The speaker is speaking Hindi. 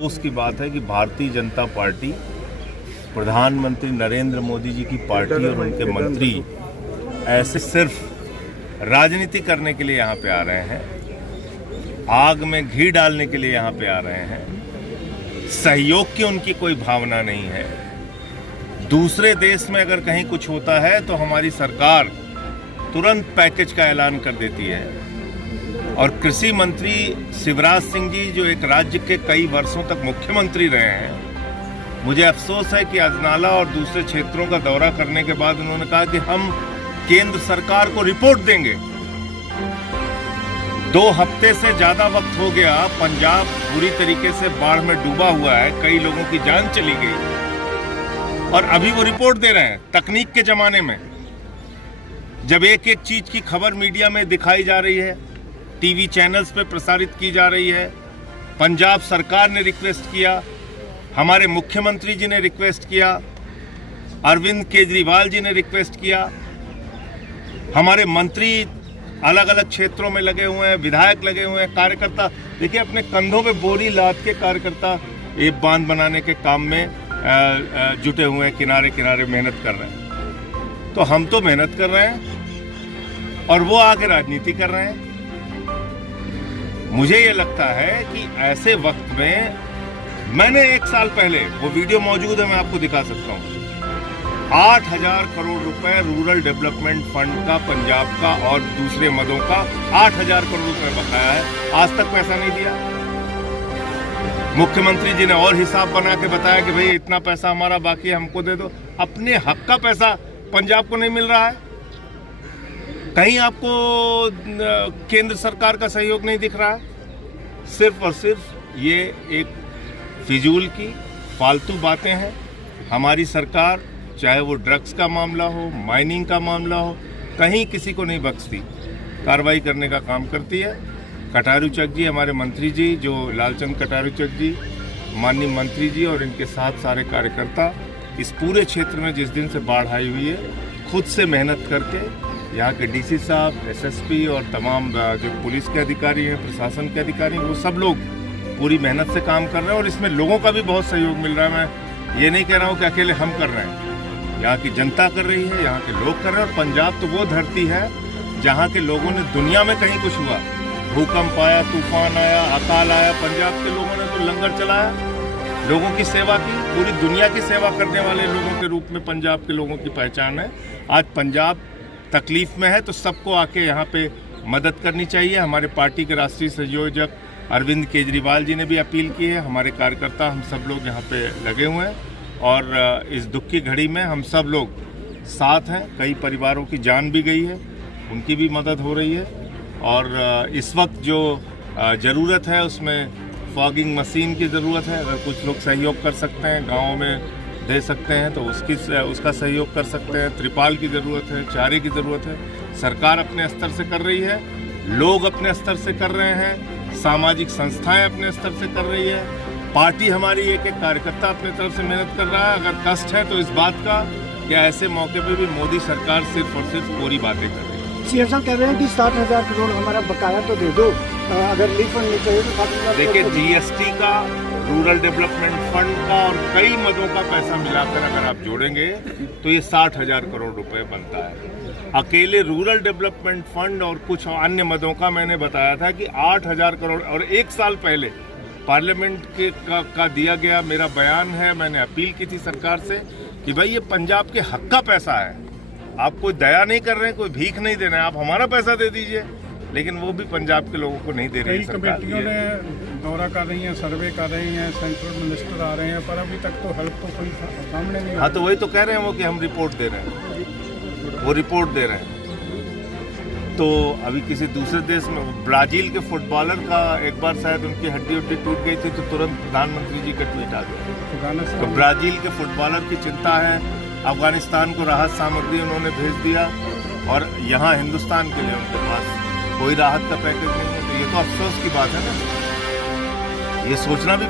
उसकी बात है कि भारतीय जनता पार्टी, प्रधानमंत्री नरेंद्र मोदी जी की पार्टी और उनके मंत्री ऐसे सिर्फ राजनीति करने के लिए यहाँ पे आ रहे हैं, आग में घी डालने के लिए यहाँ पे आ रहे हैं। सहयोग की उनकी कोई भावना नहीं है। दूसरे देश में अगर कहीं कुछ होता है तो हमारी सरकार तुरंत पैकेज का ऐलान कर देती है। और कृषि मंत्री शिवराज सिंह जी, जो एक राज्य के कई वर्षों तक मुख्यमंत्री रहे हैं, मुझे अफसोस है कि अजनाला और दूसरे क्षेत्रों का दौरा करने के बाद उन्होंने कहा कि हम केंद्र सरकार को रिपोर्ट देंगे। 2 हफ्ते से ज्यादा वक्त हो गया, पंजाब पूरी तरीके से बाढ़ में डूबा हुआ है, कई लोगों की जान चली गई और अभी वो रिपोर्ट दे रहे हैं। तकनीक के जमाने में जब एक एक चीज की खबर मीडिया में दिखाई जा रही है, टीवी चैनल्स पे प्रसारित की जा रही है, पंजाब सरकार ने रिक्वेस्ट किया, हमारे मुख्यमंत्री जी ने रिक्वेस्ट किया, अरविंद केजरीवाल जी ने रिक्वेस्ट किया, हमारे मंत्री अलग अलग क्षेत्रों में लगे हुए हैं, विधायक लगे हुए हैं, कार्यकर्ता देखिए अपने कंधों पे बोरी लाद के कार्यकर्ता ये बांध बनाने के काम में जुटे हुए हैं, किनारे किनारे मेहनत कर रहे हैं। तो हम तो मेहनत कर रहे हैं और वो आगे राजनीति कर रहे हैं। मुझे ये लगता है कि ऐसे वक्त में मैंने 1 साल पहले, वो वीडियो मौजूद है, मैं आपको दिखा सकता हूँ, 8,000 करोड़ रुपए रूरल डेवलपमेंट फंड का पंजाब का और दूसरे मदों का 8,000 करोड़ रुपए बकाया है, आज तक पैसा नहीं दिया। मुख्यमंत्री जी ने और हिसाब बना के बताया कि भाई इतना पैसा हमारा बाकी है, हमको दे दो। अपने हक का पैसा पंजाब को नहीं मिल रहा है। कहीं आपको केंद्र सरकार का सहयोग नहीं दिख रहा है। सिर्फ और सिर्फ ये एक फिजूल की फालतू बातें हैं। हमारी सरकार, चाहे वो ड्रग्स का मामला हो, माइनिंग का मामला हो, कहीं किसी को नहीं बख्शती, कार्रवाई करने का काम करती है। कटारू चक जी, हमारे मंत्री जी, जो लालचंद कटारू चक जी, माननीय मंत्री जी और इनके साथ सारे कार्यकर्ता इस पूरे क्षेत्र में जिस दिन से बाढ़ आई हुई है, खुद से मेहनत करके यहाँ के डीसी साहब, एसएसपी और तमाम जो पुलिस के अधिकारी हैं, प्रशासन के अधिकारी हैं, वो सब लोग पूरी मेहनत से काम कर रहे हैं और इसमें लोगों का भी बहुत सहयोग मिल रहा है। मैं ये नहीं कह रहा हूँ कि अकेले हम कर रहे हैं, यहाँ की जनता कर रही है, यहाँ के लोग कर रहे हैं। और पंजाब तो वो धरती है जहाँ के लोगों ने, दुनिया में कहीं कुछ हुआ, भूकंप आया, तूफान आया, अकाल आया, पंजाब के लोगों ने तो लंगर चलाया, लोगों की सेवा की। पूरी दुनिया की सेवा करने वाले लोगों के रूप में पंजाब के लोगों की पहचान है। आज पंजाब तकलीफ में है तो सबको आके यहाँ पे मदद करनी चाहिए। हमारे पार्टी के राष्ट्रीय संयोजक अरविंद केजरीवाल जी ने भी अपील की है। हमारे कार्यकर्ता, हम सब लोग यहाँ पे लगे हुए हैं और इस दुख की घड़ी में हम सब लोग साथ हैं। कई परिवारों की जान भी गई है, उनकी भी मदद हो रही है। और इस वक्त जो ज़रूरत है उसमें फॉगिंग मशीन की ज़रूरत है। अगर कुछ लोग सहयोग कर सकते हैं, गाँव में दे सकते हैं तो उसका सहयोग कर सकते हैं। त्रिपाल की ज़रूरत है, चारे की ज़रूरत है। सरकार अपने स्तर से कर रही है, लोग अपने स्तर से कर रहे हैं, सामाजिक संस्थाएं अपने स्तर से कर रही है, पार्टी हमारी एक एक कार्यकर्ता अपने तरफ से मेहनत कर रहा है। अगर कष्ट है तो इस बात का कि ऐसे मौके पे भी मोदी सरकार सिर्फ और सिर्फ पूरी बातें कर रही है। सीएम साहब कह रहे हैं कि 60,000 करोड़ हमारा बकाया तो दे दो, अगर रिफंड नहीं चाहिए तो 60,000। देखिए, जीएसटी का, रूरल डेवलपमेंट फंड का और कई मदों का पैसा मिलाकर अगर आप जोड़ेंगे तो ये 60,000 करोड़ रुपए बनता है। अकेले रूरल डेवलपमेंट फंड और कुछ अन्य मदों का मैंने बताया था कि 8,000 करोड़। और 1 साल पहले पार्लियामेंट का दिया गया मेरा बयान है, मैंने अपील की थी सरकार से कि भाई ये पंजाब के हक का पैसा है, आप कोई दया नहीं कर रहे हैं, कोई भीख नहीं दे रहे हैं, आप हमारा पैसा दे दीजिए। लेकिन वो भी पंजाब के लोगों को नहीं दे रही है सरकार। कमेटियों ने दौरा कर रही हैं, सर्वे कर रही हैं, सेंट्रल मिनिस्टर आ रहे हैं, पर अभी तक तो हेल्प तो कोई सामने नहीं। हाँ, तो वही तो कह रहे हैं वो कि हम रिपोर्ट दे रहे हैं, वो रिपोर्ट दे रहे हैं। तो अभी किसी दूसरे देश में, ब्राजील के फुटबॉलर का एक बार शायद उनकी हड्डी टूट गई थी तो तुरंत प्रधानमंत्री जी का ट्वीट आ गया। तो ब्राजील के फुटबॉलर की चिंता है, अफगानिस्तान को राहत सामग्री उन्होंने भेज दिया और यहाँ हिंदुस्तान के लिए उनके पास कोई राहत का पैकेज नहीं है। तो ये तो अफसोस की बात है ना, ये सोचना भी